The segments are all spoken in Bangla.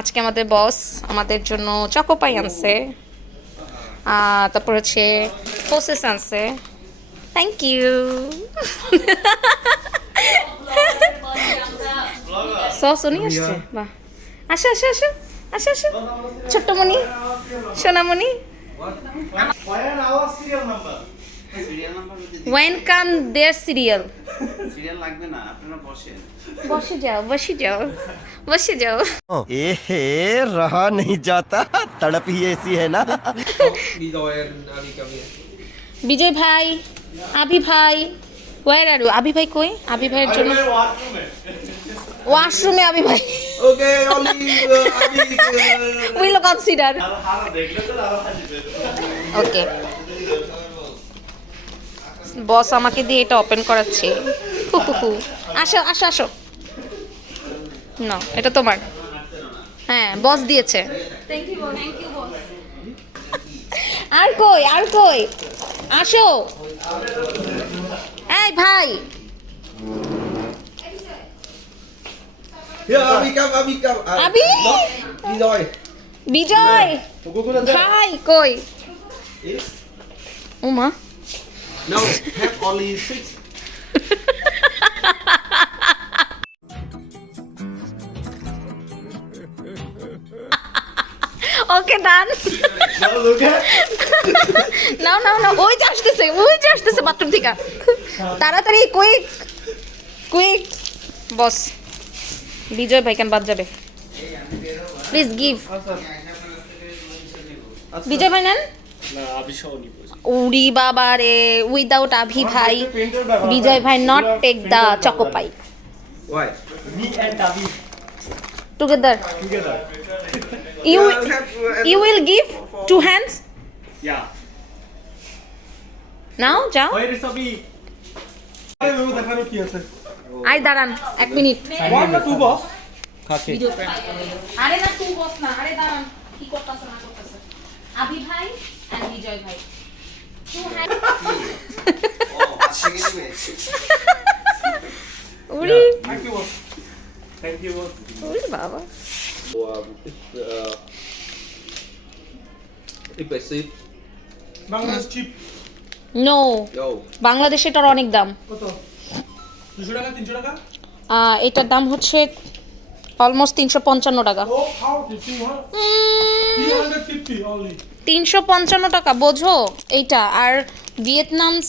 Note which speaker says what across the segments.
Speaker 1: আজকে আমাদের বস আমাদের জন্য চকোপাই আনছে। তারপর হচ্ছে প্রসেস আনছে। থ্যাংক ইউ সসও নিয়ে আসছে? বাহ। আসো আসো আসো আসো আসো। ছোট্টমণি সোনামণি। When come there serial
Speaker 2: serial লাগবে না আপনারা বসেন।
Speaker 1: বসে যাও বসে যাও বসে যাও।
Speaker 3: এ হে রহা নেই যাতা তড়প হি এসি হ্যায় না।
Speaker 1: বিজয় ভাই আবি ভাই ওয়ার আর আবি ভাই কই? আবি ভাইয়ের জন্য ওয়াশরুমে আবি ভাই।
Speaker 4: ওকে অলি
Speaker 1: উইল কনসিডার ওকে বস আমাকে দিয়ে এটা ওপেন করাচ্ছে। হু আসো আসো আসো। না এটা তোমার। হ্যাঁ বস দিয়েছে। আর কই আর কই? আসো। এই ভাই।
Speaker 4: Abi!
Speaker 1: বিজয়। ভাই কই? Uma.
Speaker 4: No, have only six.
Speaker 1: ওকে ডান। নাও নাও নাও ওই যে আসতেছে ওই যে আসতেছে বাথরুম থেকে। তাড়াতাড়ি কুইক কুইক বস বিজয় ভাই কেন বাদ যাবে? প্লিজ গিভ বিজয় ভাই নেন। উড়ি বাবা রে উইদাউট আভি ভাই বিজয় ভাই not take the Choco Pie
Speaker 4: Why?
Speaker 5: Me and David
Speaker 1: together you you will give two hands now যাও? আই দাঁড়ান এক মিনিট।
Speaker 5: One না two boss?
Speaker 1: আরে না তুই বস না আরে দাঁড়ান কি করতেছে না করতেছে? আবি ভাই এন্ড বিজয় ভাই। বাবা
Speaker 4: um, it's, uh, impressive.
Speaker 5: Bangladesh cheap.
Speaker 1: No বাংলাদেশে এটার অনেক দাম।
Speaker 5: কত? 200 টাকা 300 টাকা?
Speaker 1: এটার দাম হচ্ছে অলমোস্ট তিনশো পঞ্চান্ন টাকা।
Speaker 5: Oh, how did you want? 350 only.
Speaker 1: তিনশো পঞ্চান্ন টাকা বোঝো এইটা আর Vietnam's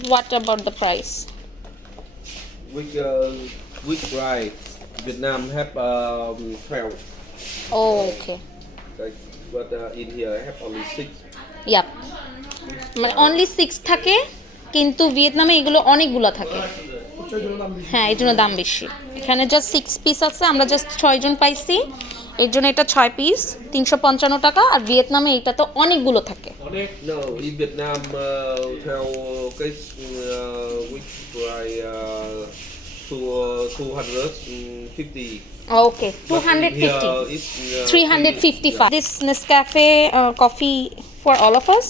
Speaker 1: what about the price
Speaker 4: which, uh, which? Vietnam have um, 12.
Speaker 1: Oh okay
Speaker 4: Like, but uh, in here I have only six.
Speaker 1: Yup মানে অনলি সিক্স থাকে কিন্তু ভিয়েতনামে এগুলো অনেকগুলো থাকে হ্যাঁ এই জন্য দাম বেশি এখানে জাস্ট সিক্স পিস আছে আমরা জাস্ট ছয়জন পাইছি এর জন্য এটা ছয় পিস তিনশো পঞ্চান্ন টাকা আর ভিয়েতনামে এটা তো অনেকগুলো থাকে
Speaker 4: No, in Vietnam, theo cái which ride to 250.
Speaker 1: Okay two hundred fifty three hundred fifty five this Nescafe coffee for all of us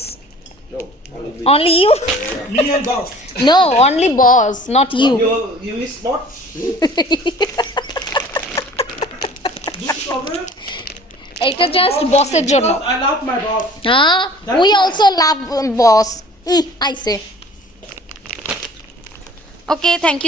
Speaker 4: No, only me.
Speaker 1: Only
Speaker 5: Me and boss.
Speaker 1: No only boss not you
Speaker 4: You, you is not?
Speaker 1: এটা জাস্ট বসের জন্য
Speaker 5: Because I love my boss.
Speaker 1: Ah, we also love um, boss. Mm, I say. Okay, thank